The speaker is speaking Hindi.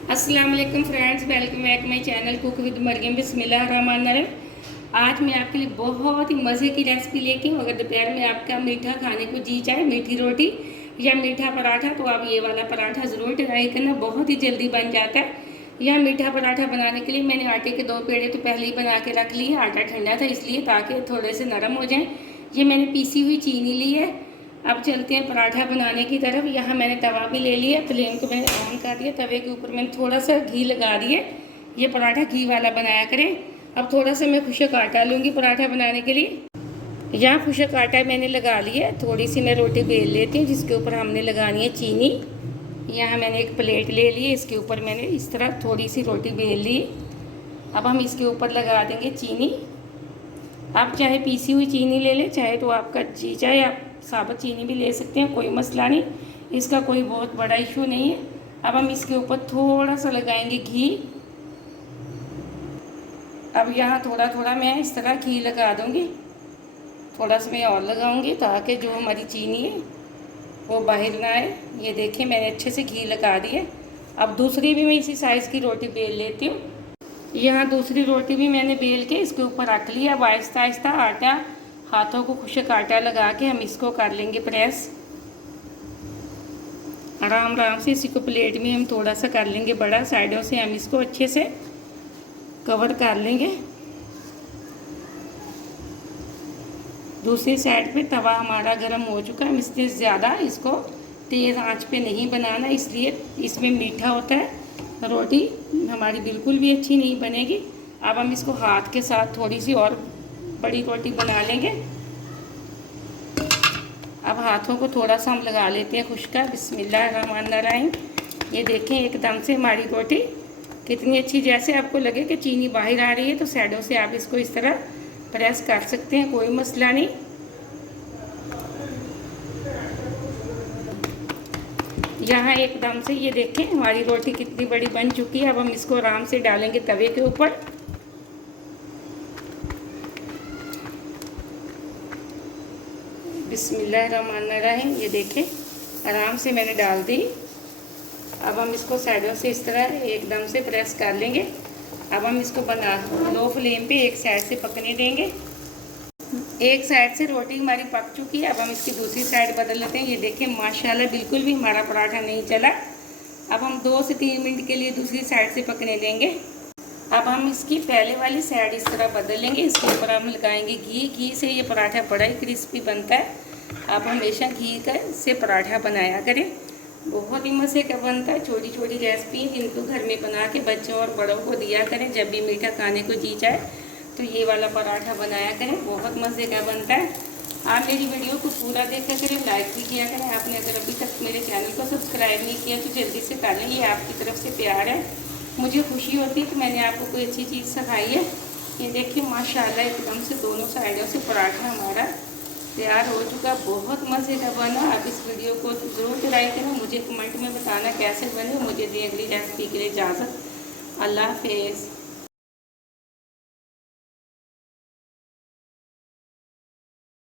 अस्सलाम वालेकुम friends, welcome back my channel cook with Mariyam. बिस्मिल्लाहिर्रहमानिर्रहीम। आज मैं आपके लिए बहुत ही मज़े की रेसिपी लेके हूँ। अगर दोपहर में आपका मीठा खाने को जी चाहे, मीठी रोटी या मीठा पराठा, तो आप ये वाला पराठा ज़रूर ट्राई करना, बहुत ही जल्दी बन जाता है। यह मीठा पराठा बनाने के लिए मैंने आटे के 2 पेड़े तो पहले ही बना के रख लिए। आटा ठंडा था इसलिए, ताकि थोड़े से नरम हो जाएँ। ये मैंने पीसी हुई चीनी ली है। अब चलते हैं पराठा बनाने की तरफ। यहाँ मैंने तवा भी ले लिया, फ्लेम को मैंने ऑन कर दिया। तवे के ऊपर मैंने थोड़ा सा घी लगा दिए। ये पराठा घी वाला बनाया करें। अब थोड़ा सा मैं खुशक आटा लूँगी पराठा बनाने के लिए। यहाँ खुशक आटा मैंने लगा लिया। थोड़ी सी मैं रोटी बेल लेती हूँ, जिसके ऊपर हमने लगानी है चीनी। यहाँ मैंने एक प्लेट ले ली, इसके ऊपर मैंने इस तरह थोड़ी सी रोटी बेल ली। अब हम इसके ऊपर लगा देंगे चीनी। आप चाहे पीसी हुई चीनी ले लें, चाहे तो आपका जी चाहे आप साबुत चीनी भी ले सकते हैं, कोई मसला नहीं, इसका कोई बहुत बड़ा इशू नहीं है। अब हम इसके ऊपर थोड़ा सा लगाएंगे घी। अब यहाँ थोड़ा थोड़ा मैं इस तरह घी लगा दूँगी। थोड़ा सा मैं और लगाऊँगी, ताकि जो हमारी चीनी है वो बाहर ना आए। ये देखिए मैंने अच्छे से घी लगा दिए। अब दूसरी भी मैं इसी साइज़ की रोटी बेल लेती हूँ। यहाँ दूसरी रोटी भी मैंने बेल के इसके ऊपर रख लिया। अब आहिस्ता आहिस्ता आटा, हाथों को खुशक आटा लगा के हम इसको कर लेंगे प्रेस। आराम आराम से इसी को प्लेट में हम थोड़ा सा कर लेंगे बड़ा। साइडों से हम इसको अच्छे से कवर कर लेंगे। दूसरी साइड पे तवा हमारा गर्म हो चुका है। इससे ज़्यादा इसको तेज़ आंच पे नहीं बनाना, इसलिए इसमें मीठा होता है। रोटी हमारी बिल्कुल भी अच्छी नहीं बनेगी। अब हम इसको हाथ के साथ थोड़ी सी और बड़ी रोटी बना लेंगे। अब हाथों को थोड़ा सा हम लगा लेते हैं खुशका। बिस्मिल्लाहिर्रहमानिर्रहीम। ये देखें एकदम से हमारी रोटी कितनी अच्छी, जैसे आपको लगे कि चीनी बाहर आ रही है तो साइडों से आप इसको इस तरह प्रेस कर सकते हैं, कोई मसला नहीं। यहाँ एकदम से ये देखें हमारी रोटी कितनी बड़ी बन चुकी है। अब हम इसको आराम से डालेंगे तवे के ऊपर। बिस्मिल्लाहिर्रहमानिर्रहीम। ये देखें आराम से मैंने डाल दी। अब हम इसको साइडों से इस तरह एकदम से प्रेस कर लेंगे। अब हम इसको बना लो फ्लेम पे एक साइड से पकने देंगे। एक साइड से रोटी हमारी पक चुकी है। अब हम इसकी दूसरी साइड बदल लेते हैं। ये देखें माशाल्लाह बिल्कुल भी हमारा पराठा नहीं चला। अब हम 2 से 3 मिनट के लिए दूसरी साइड से पकने देंगे। अब हम इसकी पहले वाली साइड इस तरह बदल लेंगे। इसके ऊपर हम लगाएंगे घी। घी से ये पराठा बड़ा ही क्रिस्पी बनता है। आप हमेशा घी का से पराठा बनाया करें, बहुत ही मज़े का बनता है। छोटी छोटी रेसिपी जिनको घर में बना के बच्चों और बड़ों को दिया करें। जब भी मीठा खाने को जी जाए तो ये वाला पराठा बनाया करें, बहुत मज़े का बनता है। आप मेरी वीडियो को पूरा देखा करें, लाइक भी किया करें। आपने अगर अभी तक मेरे चैनल को सब्सक्राइब नहीं किया तो जल्दी से कर लें, ये आपकी तरफ से प्यार है। मुझे खुशी होती है कि मैंने आपको कोई अच्छी चीज़ सिखाई है। ये देखिए माशाल्लाह एकदम से दोनों साइडों से पराठा हमारा तैयार हो चुका, बहुत मज़े का बना। आप इस वीडियो को ज़रूर ट्राई करें, मुझे कमेंट में बताना कैसे बने। मुझे दी अगली रेसिपी के लिए इजाज़त। अल्लाह हाफिज़।